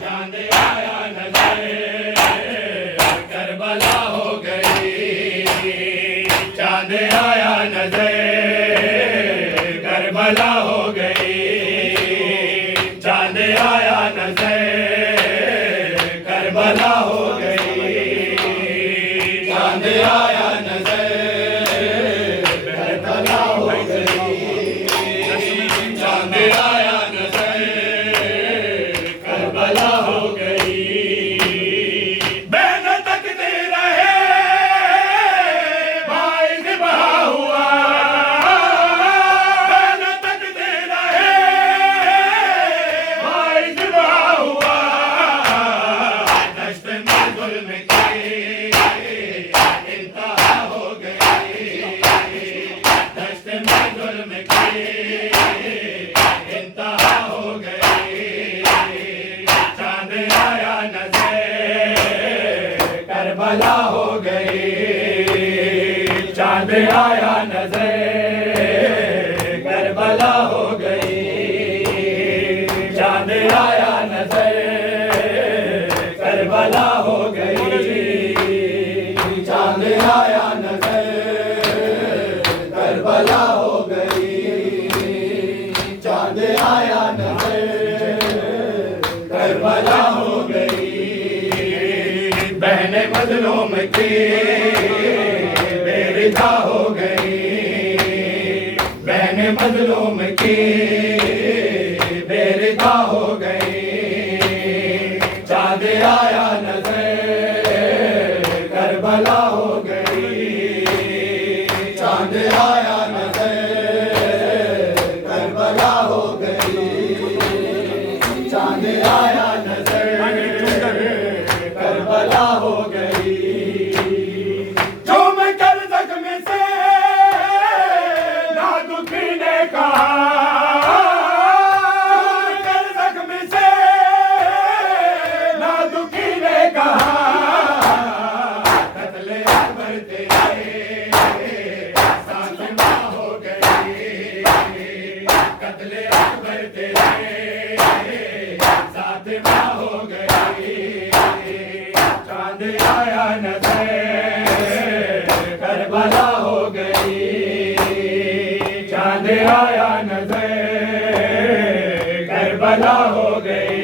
चांद आया नजर करबला हो गई। चांद आया नजर करबला हो गई। चांद आया नजर करबला हो गई। चांद आया नजर करबला हो गई। चांद आया नजर करबला हो गई। बहन तकते रहे भाई ज़िबा हुआ। बहन तकते रहे भाई ज़िबा हुआ। दश्त में जुल्म की इंतहा हो गई। दश्त में जुल्म की इंतहा हो गई। चांद आया नजर करबला हो गई। चांद आया नजर करबला हो गई। चांद आया नजर करबला हो गई। चांद आया नजर करबला हो गई। चांद आया नजर करबला हो गई। बहने मजलूम की बेरिदा हो गई। बहने मजलूम की बेरिदा हो गई। चांद आया नजर करबला हो गई। चांद आया नजर करबला हो गई। चांद आया नजर करबला हो गई। जो मैं कर जख्म से ना दुखी ने कहा। जो मैं कर जख्म से ना दुखी ने कहा। कत्ले अकबर तेरे साथ मां हो गई। कत्ले अकबर तेरे साथ मां हो गई। चांद आया नजर करबला हो गई। चांद आया नजर करबला हो गई।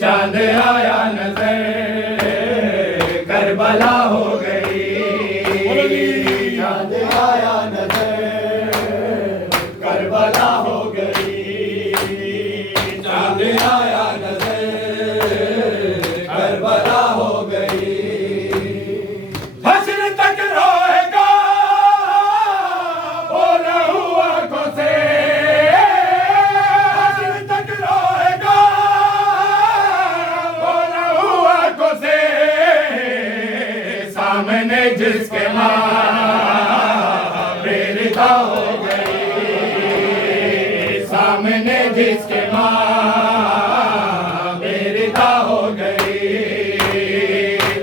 चांद आया नजर करबला हो गई। चांद आया नजर करबला हो गई। चांद आया नजर करबला हो गई। हश्र तक रोएगा बोला हुआ को से। हश्र तक रोएगा बोला हुआ को से। सामने जिसके मां बेरिदा हो गई। सामने जिसके मां बेरिदा हो गई।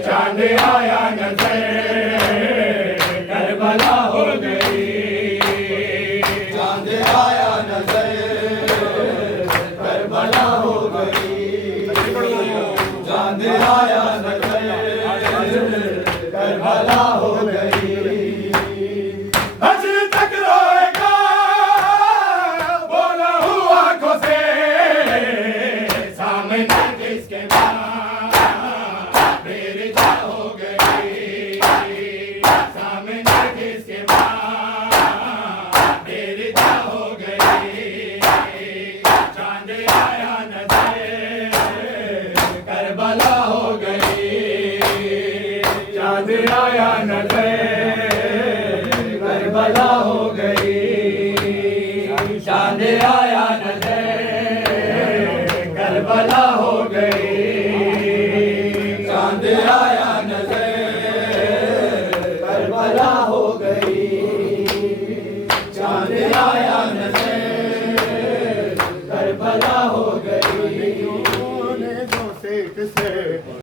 चांद आया नजर करबला हो गई। चांद आया नजर करबला हो गई। चांद आया नजर करबला हो गई। हश्र तक रोएगा बोला हुआ को से। सामने जिसके मां बेरिदा हो गई। सामने जिसके मां बेरिदा हो गई। चांद आया नजर करबला हो गई। चांद आया नजर करबला हो गई। चांद आया नजर करबला हो गई। चांद आया नजर करबला हो गई। चांद आया नजर करबला हो गई।